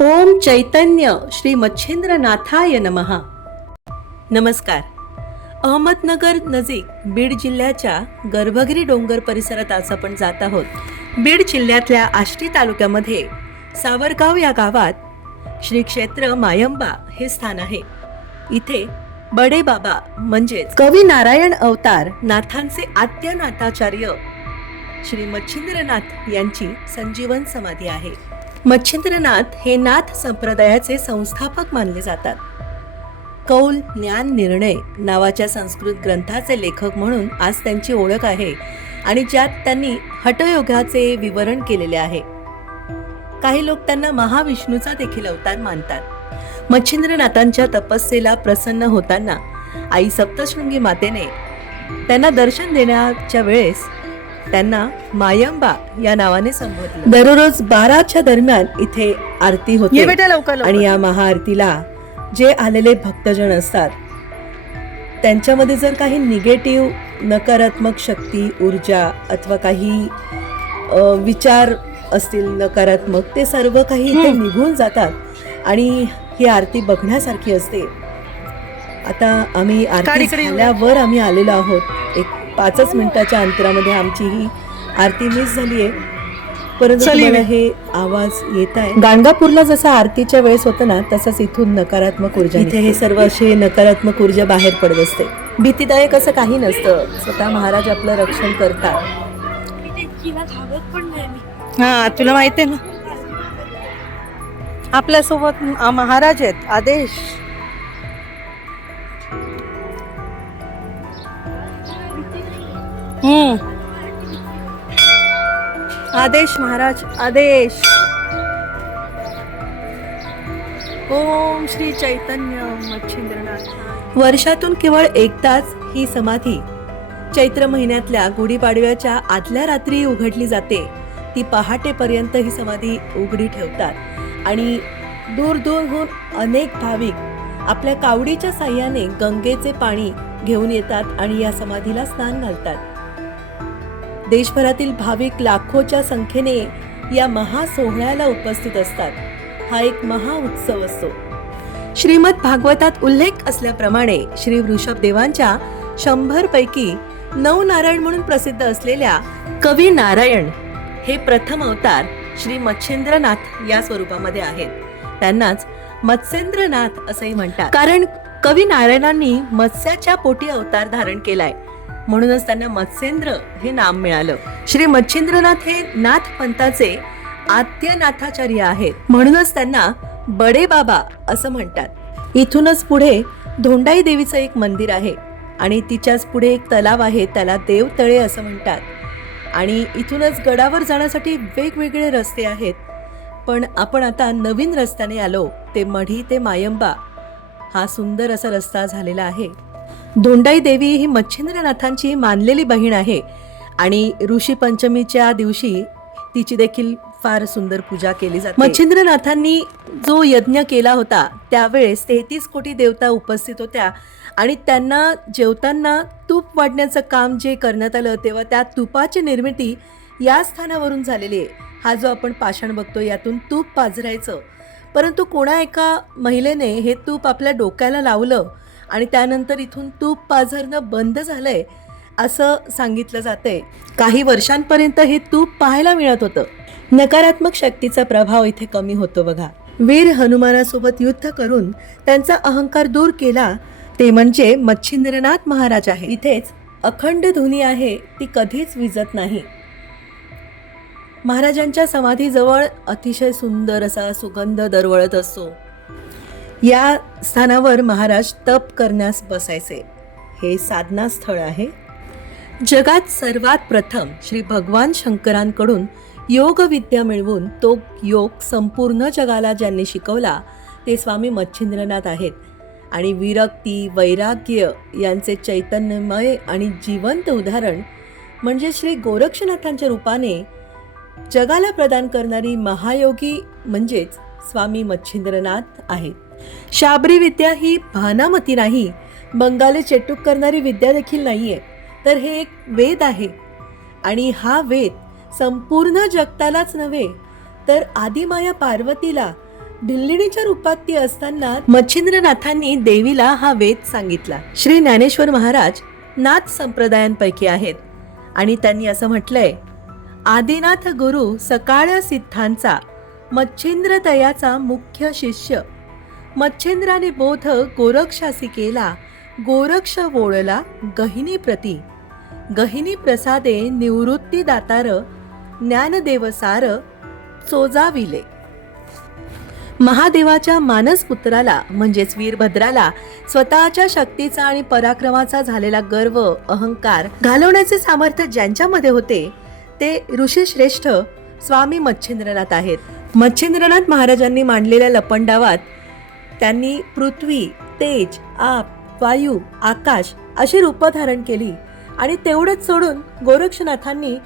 ओम चैतन्य श्री मच्छिंद्रनाथाय नमहा नमस्कार. अहमदनगर नजीक बीड जिल्ह्याच्या गर्भगिरी डोंगर परिसरात आज आपण जात आहोत. बीड जिल्ह्यातल्या आष्टी तालुक्यामध्ये सावरगाव या गावात श्री क्षेत्र मायंबा हे स्थान आहे. इथे बडे बाबा म्हणजेच कवी नारायण अवतार नाथांचे आद्य नाथाचार्य श्री मच्छिंद्रनाथ यांची संजीवन समाधी आहे. मच्छिंद्रनाथ हे नाथ संप्रदायाचे संस्थापक मानले जातात. कौल ज्ञान निर्णय नावाच्या संस्कृत ग्रंथाचे लेखक म्हणून आज त्यांची ओळख आहे आणि ज्यात त्यांनी हटयोगाचे विवरण केलेले आहे. काही लोक त्यांना महाविष्णूचा देखील अवतार मानतात. मच्छिंद्रनाथांच्या तपस्येला प्रसन्न होताना आई सप्तशृंगी मातेने त्यांना दर्शन देण्याच्या वेळेस त्यांना मायंबा या नावाने संबोधलं. दररोज बाराच्या दरम्यान इथे आरती होते. बेटा लवकर आणि या महाआरतीला जे आलेले भक्तजन असतात त्यांच्यामध्ये जर काही निगेटिव्ह नकारात्मक शक्ती ऊर्जा अथवा काही विचार असतील नकारात्मक ते सर्व काही इथे. निघून जातात. आणि ही आरती बघण्यासारखी असते. आता आम्ही आरती. झाल्यावर आम्ही आलेलो आहोत. एक पाचच मिनिटाच्या अंतरामध्ये आमची ही आरती मिस झाली आहे परंतु. हे आवाज येत आहे गाणगापूरला जसं आरतीच्या वेळेस होतं ना तसंच इथून नकारात्मक ऊर्जा इथे हे सर्व असे नकारात्मक ऊर्जा बाहेर पडत असते. भीतीदायक असं काही नसतं. स्वतः महाराज आपलं रक्षण करतात. हा तुला माहिती आहे ना? आपल्यासोबत महाराज आहेत. आदेश. हम्म. आदेश महाराज आदेश. ओम श्री चैतन्य मच्छिंद्रनाथ. वर्षातून केवळ एकदाच ही समाधी. चैत्र महिन्यातल्या गुढीपाडव्याच्या आदल्या रात्री उघडली जाते. ती पहाटेपर्यंत ही समाधी उघडी ठेवतात. आणि दूर दूरहून अनेक भाविक आपल्या कावडीच्या साह्याने गंगेचे पाणी घेऊन येतात आणि या समाधीला स्नान घालतात. देशभरातील भाविक लाखोच्या संख्येने या महासोहळ्याला उपस्थित असतात. हा एक महाउत्सव असतो. श्रीमद भागवतात उल्लेख असल्याप्रमाणे श्री वृषभदेवांच्या शंभर पैकी नऊ नारायण म्हणून प्रसिद्ध असलेल्या कवी नारायण हे प्रथम अवतार श्री मच्छेंद्रनाथ या स्वरूपामध्ये आहेत. त्यांनाच मत्स्येंद्रनाथ असंही म्हणतात. कारण कवी नारायणांनी मत्स्याच्या पोटी अवतार धारण केलाय. म्हणूनच त्यांना मत्स्येंद्र हे नाम मिळालं. श्री मच्छिंद्रनाथ हे नाथ पंथाचे आद्यनाथाचार्य आहेत. म्हणूनच त्यांना बडे बाबा असं म्हणतात. इथूनच पुढे धोंडाई देवीचं एक मंदिर आहे आणि तिच्याच पुढे एक तलाव आहे त्याला देवतळे असं म्हणतात. आणि इथूनच गडावर जाण्यासाठी वेगवेगळे रस्ते आहेत. पण आपण आता नवीन रस्त्याने आलो ते मढी ते मायंबा. हा सुंदर असा रस्ता झालेला आहे. धोंडाई देवी ही मच्छिंद्रनाथांची मानलेली बहीण आहे आणि ऋषी पंचमीच्या दिवशी तिची देखील फार सुंदर पूजा केली जाते. मच्छिंद्रनाथांनी जो यज्ञ केला होता त्यावेळेस तेहतीस कोटी देवता उपस्थित होत्या आणि त्यांना जेवताना तूप वाढण्याचं काम जे करण्यात आलं तेव्हा त्या तुपाची निर्मिती या स्थानावरून झालेली आहे. हा जो आपण पाषाण बघतो यातून तूप पाझरायचं परंतु कोणा एका महिलेने हे तूप आपल्या डोक्याला लावलं आणि त्यानंतर इथून तूप पाझरणं बंद झालंय असं सांगितलं जातंय. काही वर्षांपर्यंत हे तूप पाहायला मिळत होतं. नकारात्मक शक्तीचा प्रभाव इथे कमी होतो बघा. वीर हनुमानासोबत युद्ध करून त्यांचा अहंकार दूर केला ते म्हणजे मच्छिंद्रनाथ महाराज आहे. इथेच अखंड धुनी आहे ती कधीच विजत नाही. महाराजांच्या समाधीजवळ अतिशय सुंदर असा सुगंध दरवळत असतो. या स्थानावर महाराज तप करण्यास बसायचे. हे साधना स्थळ आहे. जगात सर्वात प्रथम श्री भगवान शंकरांकडून योग विद्या मिळवून तो योग संपूर्ण जगाला ज्यांनी शिकवला ते स्वामी मच्छिंद्रनाथ आहेत. आणि विरक्ती वैराग्य यांचे चैतन्यमय आणि जिवंत उदाहरण म्हणजे श्री गोरक्षनाथांच्या रूपाने जगाला प्रदान करणारी महायोगी म्हणजेच स्वामी मच्छिंद्रनाथ आहेत. शाबरी विद्या ही भानामती नाही. बंगाली चेटूक करणारी विद्या देखील नाहीये. तर हे एक वेद आहे. आणि हा वेद संपूर्ण जगतालाच नव्हे तर आदिमाया पार्वतीला ढिल्लिणीच्या रूपात ती असताना मच्छिंद्रनाथांनी देवीला हा वेद सांगितला. श्री ज्ञानेश्वर महाराज नाथ संप्रदायांपैकी आहेत. आणि त्यांनी असं म्हटलंय आदिनाथ गुरु सकाळ सिद्धांचा मच्छिंद्र तयाचा मुख्य शिष्य मच्छिंद्राने बोध गोरक्षासी केला गोरक्ष वोळला गहिनी प्रती. गहिनी प्रसादे निवृत्ती दातार ज्ञानदेवसार चोजाविले महादेवाच्या मानसपुत्राला म्हणजेच वीरभद्राला स्वतःच्या शक्तीचा आणि पराक्रमाचा झालेला गर्व अहंकार घालवण्याचे सामर्थ्य ज्यांच्यामध्ये होते ते ऋषीश्रेष्ठ स्वामी मच्छिंद्रनाथ आहेत. मच्छिंद्रनाथ महाराजांनी मांडलेल्या लपंडावात त्यांनी पृथ्वी तेज आप वायू आकाश अशी रूपं धारण केली आणि तेवढंच सोडून गोरक्षनाथांनी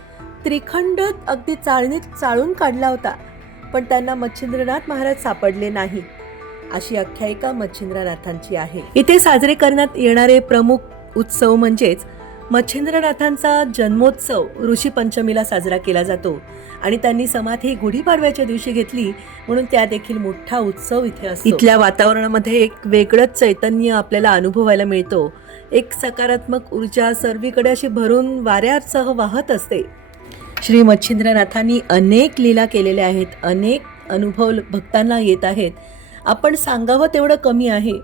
त्रिखंड अगदी चाळणीत चाळून काढला होता. पण त्यांना मच्छिंद्रनाथ महाराज सापडले नाही. अशी आख्यायिका मच्छिंद्रनाथांची आहे. इथे साजरे करण्यात येणारे प्रमुख उत्सव म्हणजेच मच्छिंद्रनाथांचा जन्मोत्सव ऋषीपंचमीला साजरा केला जातो आणि त्यांनी समाधी गुढीपाडव्याच्या दिवशी घेतली म्हणून त्या देखील मोठा उत्सव इथे असतो. इथल्या वातावरणामध्ये एक वेगळंच चैतन्य आपल्याला अनुभवायला मिळतो. एक सकारात्मक ऊर्जा सर्वीकडे अशी भरून वाऱ्यासह वाहत असते. श्री मच्छिंद्रनाथांनी अनेक लीला केलेल्या आहेत अनेक अनुभव भक्तांना येत आहेत. आपण सांगावं तेवढं कमी आहे.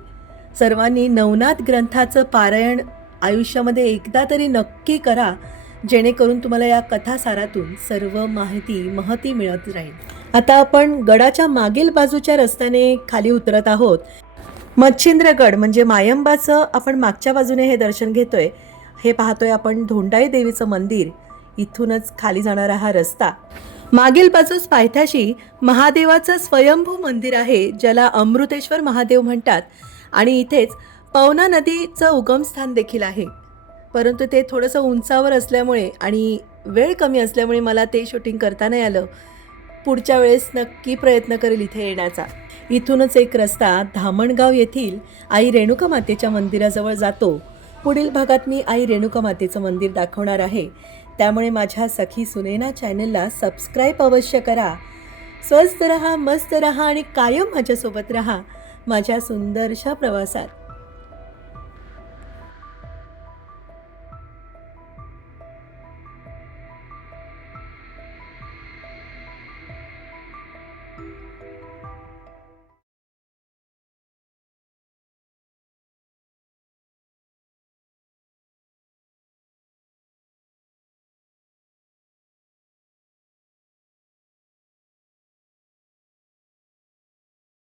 सर्वांनी नवनाथ ग्रंथाचं पारायण आयुष्यामध्ये एकदा तरी नक्की करा जेणेकरून तुम्हाला या कथासारातून सर्व माहिती महती मिळत राहील. आता आपण गडाच्या मागील बाजूच्या रस्त्याने खाली उतरत आहोत. मच्छिंद्रगड म्हणजे मायंबाचं आपण मागच्या बाजूने हे दर्शन घेतोय. हे पाहतोय आपण धोंडाई देवीचं मंदिर. इथूनच खाली जाणारा हा रस्ता. मागील बाजूस पायथ्याशी महादेवाचं स्वयंभू मंदिर आहे ज्याला अमृतेश्वर महादेव म्हणतात. आणि इथेच पवना नदीचं उगमस्थान देखील आहे. परंतु ते थोडंसं उंचावर असल्यामुळे आणि वेळ कमी असल्यामुळे मला ते शूटिंग करता नाही आलं. पुढच्या वेळेस नक्की प्रयत्न करेल इथे येण्याचा. इथूनच एक रस्ता धामणगाव येथील आई रेणुका मातेच्या मंदिराजवळ जातो. पुढील भागात मी आई रेणुका मातेचं मंदिर दाखवणार आहे. त्यामुळे माझ्या सखी सुनेना चॅनलला सबस्क्राईब अवश्य करा. स्वस्त रहा मस्त रहा आणि कायम माझ्यासोबत रहा. माझ्या सुंदरशा प्रवासात.